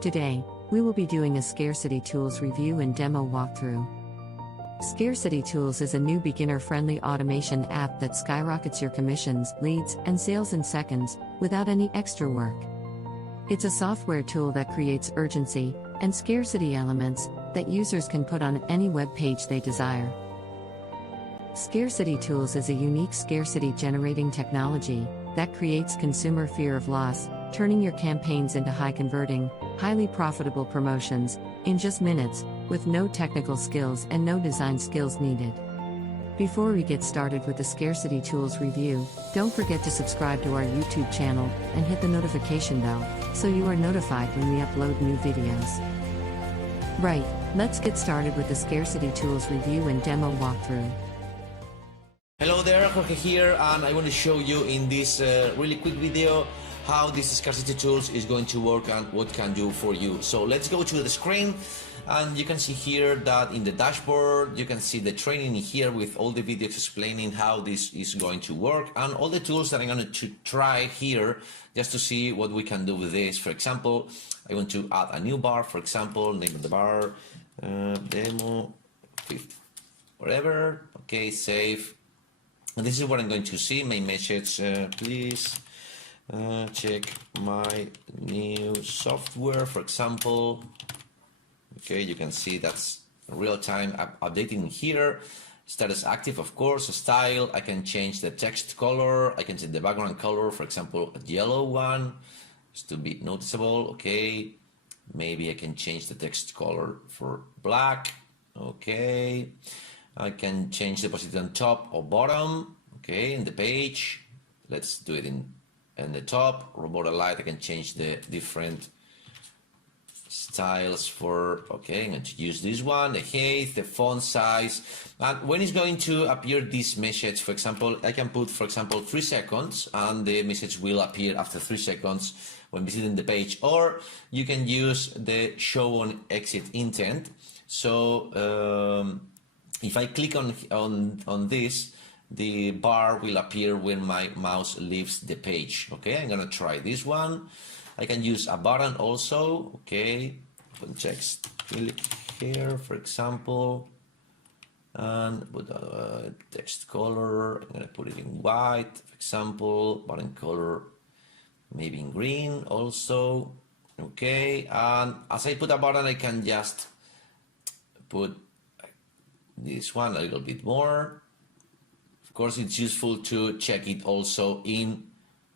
Today, we will be doing a Scarcity Toolz review and demo walkthrough. Scarcity Toolz is a new beginner-friendly automation app that skyrockets your commissions, leads, and sales in seconds, without any extra work. It's a software tool that creates urgency and scarcity elements that users can put on any web page they desire. Scarcity Toolz is a unique scarcity-generating technology that creates consumer fear of loss, turning your campaigns into high-converting, highly profitable promotions in just minutes, with no technical skills and no design skills needed. Before we get started with the Scarcity Toolz review, don't forget to subscribe to our YouTube channel and hit the notification bell so you are notified when we upload new videos. Right, let's get started with the Scarcity Toolz review and demo walkthrough. Hello there, Jorge here, and I want to show you in this really quick video how this Scarcity Toolz is going to work and what it can do for you. So let's go to the screen, and you can see here that in the dashboard you can see the training here with all the videos explaining how this is going to work and all the tools that I'm going to try here just to see what we can do with this. For example, I want to add a new bar, for example, name of the bar, demo, whatever, okay, save. And this is what I'm going to see, my message, please check my new software, for example. Okay, you can see that's real-time updating here. Status active, of course, style, I can change the text color, I can change the background color, for example, a yellow one, just to be noticeable, okay. Maybe I can change the text color for black, okay. I can change the position on top or bottom, okay, in the page. Let's do it in the top. Border light, I can change the different styles for, okay, I'm going to use this one, the height, the font size. And when it's going to appear this message, for example, I can put, for example, 3 seconds, and the message will appear after 3 seconds when visiting the page. Or you can use the show on exit intent. So, if I click on this, the bar will appear when my mouse leaves the page. Okay, I'm gonna try this one. I can use a button also. Okay, click here, for example, and put a text color. I'm gonna put it in white, for example. Button color maybe in green also. Okay, and as I put a button, I can just put this one a little bit more. Of course, it's useful to check it also in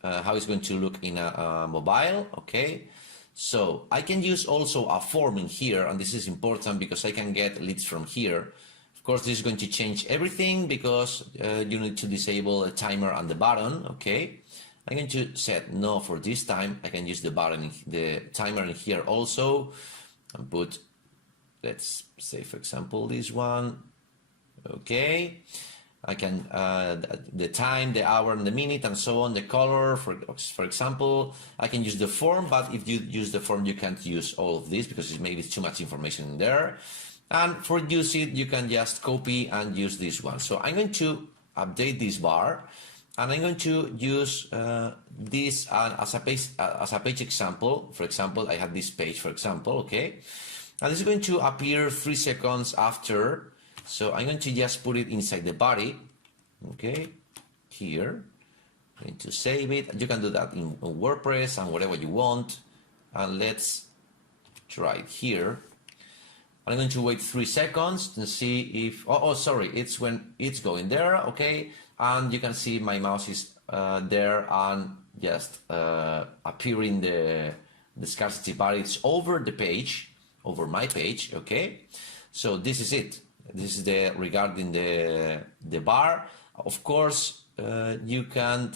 how it's going to look in a mobile. Okay, so I can use also a form in here, and this is important because I can get leads from here. Of course, this is going to change everything because you need to disable a timer on the button. Okay, I'm going to set no for this time. I can use the button, the timer in here also, and put, let's say, for example, this one. Okay, I can the time, the hour, and the minute, and so on. The color, for example, I can use the form, but if you use the form, you can't use all of this because maybe it's too much information in there. And for use it, you can just copy and use this one. So I'm going to update this bar, and I'm going to use this as a page example. For example, I have this page, for example, okay, and this is going to appear 3 seconds after. So I'm going to just put it inside the body, okay, here. I'm going to save it. You can do that in WordPress and whatever you want. And let's try it here. I'm going to wait 3 seconds to see if, sorry, it's when it's going there, okay. And you can see my mouse is there and just appearing the scarcity bar. It's over the page, over my page, okay. So this is it. This is regarding the bar. Of course, you can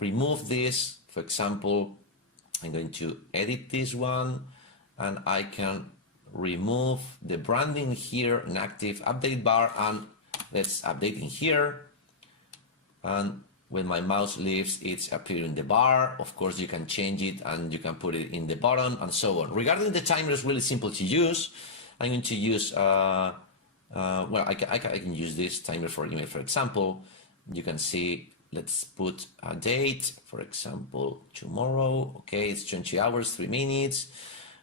remove this. For example, I'm going to edit this one, and I can remove the branding here, an active update bar, and let's update in here. And when my mouse leaves, it's appearing the bar. Of course, you can change it and you can put it in the bottom and so on. Regarding the timer, it's really simple to use. I'm going to use well, I can use this timer for email, for example. You can see, let's put a date, for example, tomorrow. Okay, it's 20 hours, 3 minutes.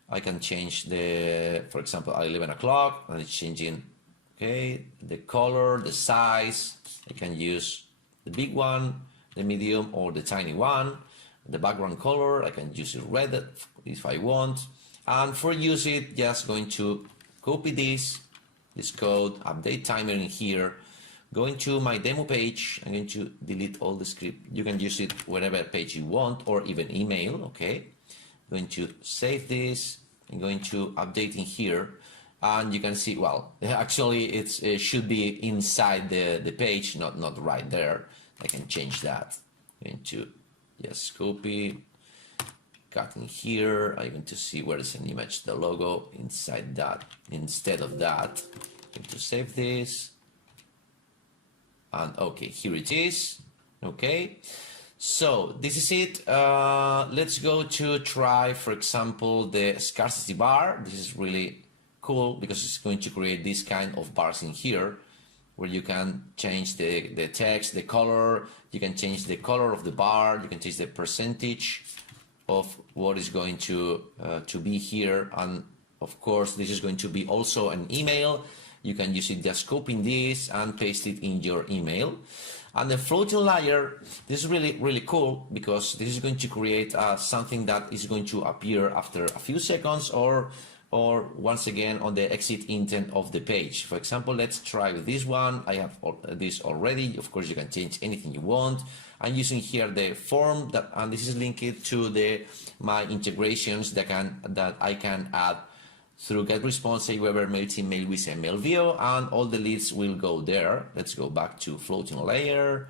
I can change the, for example, at 11 o'clock, and it's changing, okay, the color, the size. I can use the big one, the medium, or the tiny one. The background color, I can use it red if I want. And for use it, just going to copy this code, update timer in here, going to my demo page. I'm going to delete all the script. You can use it whatever page you want, or even email, okay? Going to save this. I'm going to update in here, and you can see, well, actually it should be inside the page, not right there. I can change that. I'm going to just copy, cut in here. I'm going to see where is an image, the logo inside that. Instead of that, I'm going to save this. And okay, here it is. Okay, so this is it. Let's go to try, for example, the scarcity bar. This is really cool because it's going to create this kind of bars in here, where you can change the text, the color. You can change the color of the bar. You can change the percentage of what is going to be here. And of course, this is going to be also an email. You can use it just copying this and paste it in your email. And the floating layer, this is really cool because this is going to create something that is going to appear after a few seconds or once again on the exit intent of the page. For example, let's try with this one. I have this already. Of course, you can change anything you want. I'm using here the form that, and this is linked to my integrations that I can add through GetResponse, Aweber, MailChimp, MailWiz, and MailVio, and all the leads will go there. Let's go back to floating layer.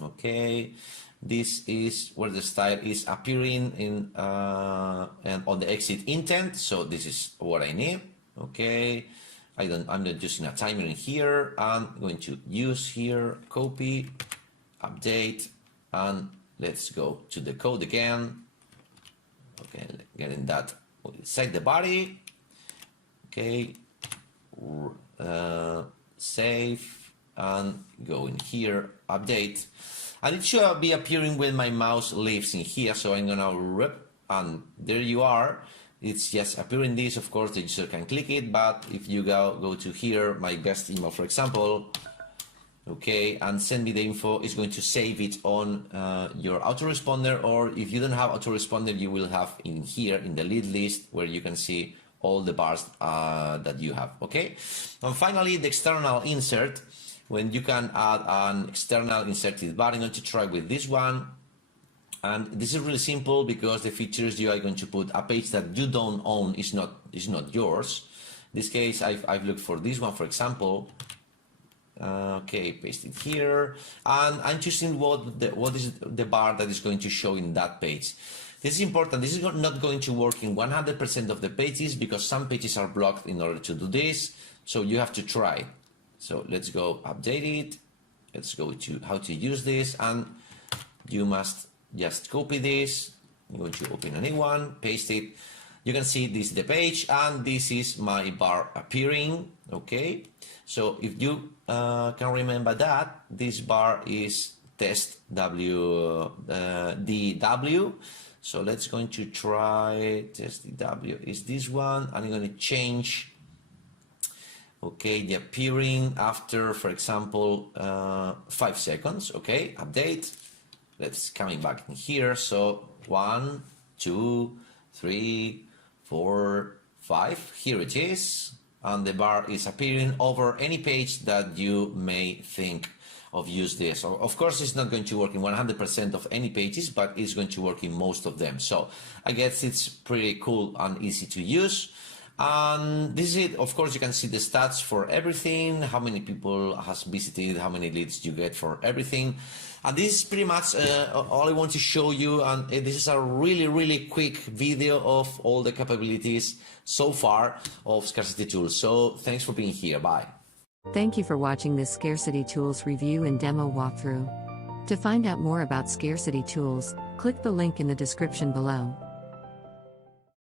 Okay, this is where the style is appearing in and on the exit intent. So this is what I need. Okay, I'm not using a timer in here. I'm going to use here, copy, update, and let's go to the code again. Okay, getting that inside the body. Okay, save and go in here, update, and it should be appearing when my mouse leaves in here. So I'm gonna rip, and there you are. It's just appearing this. Of course, the user can click it, but if you go to here, my guest email, for example, okay, and send me the info, it's going to save it on your autoresponder, or if you don't have autoresponder, you will have in here in the lead list where you can see all the bars that you have, okay? And finally, the external insert, when you can add an external inserted bar. I'm going to try with this one. And this is really simple because the features you are going to put a page that you don't own is not yours. In this case, I've looked for this one, for example. Okay, paste it here, and I'm choosing what is the bar that is going to show in that page. This is important. This is not going to work in 100% of the pages because some pages are blocked in order to do this. So you have to try. So let's go update it. Let's go to how to use this, and you must just copy this. I'm going to open a new one, paste it. You can see this is the page, and this is my bar appearing. Okay, so if you can remember that this bar is test DW. So let's going to try test DW is this one, and I'm going to change, okay, the appearing after, for example, 5 seconds. Okay, update. Let's coming back in here. So 1, 2, 3, 4, 5. Here it is. And the bar is appearing over any page that you may think of use this. Of course, it's not going to work in 100% of any pages, but it's going to work in most of them. So I guess it's pretty cool and easy to use. And this is it. Of course, you can see the stats for everything, how many people has visited, how many leads you get for everything. And this is pretty much all I want to show you. And this is a really quick video of all the capabilities so far of Scarcity Toolz. So thanks for being here. Bye. Thank you for watching this Scarcity Toolz review and demo walkthrough. To find out more about Scarcity Toolz, click the link in the description below.